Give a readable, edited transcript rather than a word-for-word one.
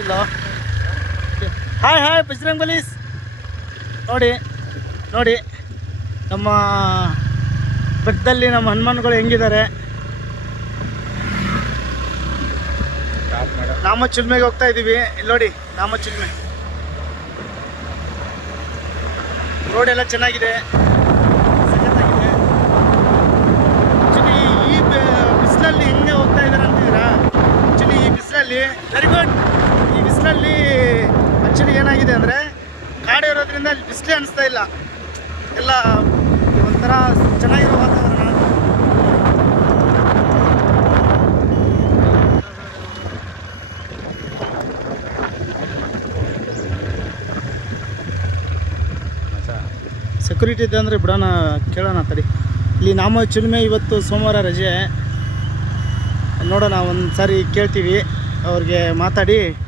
ಹೋಗಿಲ್ಲ. Hi hi Bajrang ಬಲೀಸ್. ನೋಡಿ ನೋಡಿ ನಮ್ಮ ಬೆಟ್ಟದಲ್ಲಿ ನಮ್ಮ ಹನುಮಾನ್ಗಳು ಹೆಂಗಿದ್ದಾರೆ. ನಾಮ ಚಿಲ್ಮೆಗೆ ಹೋಗ್ತಾ ಇದ್ದೀವಿ. ಇಲ್ಲಿ ನೋಡಿ ನಾಮ ಚಿಲ್ಮೆ ರೋಡ್ ಎಲ್ಲ ಚೆನ್ನಾಗಿದೆ, ಸಖತ್ತಾಗಿದೆ. ಆ್ಯಕ್ಚುಲಿ ಈ ಬಿಸಿಲಲ್ಲಿ ಹೆಂಗೆ ಹೋಗ್ತಾ ಇದ್ದಾರೆ ಅಂತಿದ್ದೀರಾ? ಆ್ಯಕ್ಚುಲಿ ಈ ಬಿಸಿಲಲ್ಲಿ ವೆರಿ ಗುಡ್. ಈ ಬಿಸಿಲಲ್ಲಿ ಆ್ಯಕ್ಚುಲಿ ಏನಾಗಿದೆ ಅಂದರೆ ಕಾಡು ಇರೋದ್ರಿಂದ ಅಲ್ಲಿ ಬಿಸಿಲೇ ಅನಿಸ್ತಾ ಇಲ್ಲ. ಎಲ್ಲ ಒಂಥರ ಚೆನ್ನಾಗಿರೋ ವಾತಾವರಣ. ಸೆಕ್ಯೂರಿಟಿ ಇದೆ ಅಂದರೆ ಬಿಡೋಣ, ಕೇಳೋಣ ತಡಿ. ಇಲ್ಲಿ ನಾಮ ಚಿಲ್ಮೆ ಇವತ್ತು ಸೋಮವಾರ ರಜೆ. ನೋಡೋಣ ಒಂದು ಸಾರಿ ಕೇಳ್ತೀವಿ ಅವ್ರಿಗೆ ಮಾತಾಡಿ.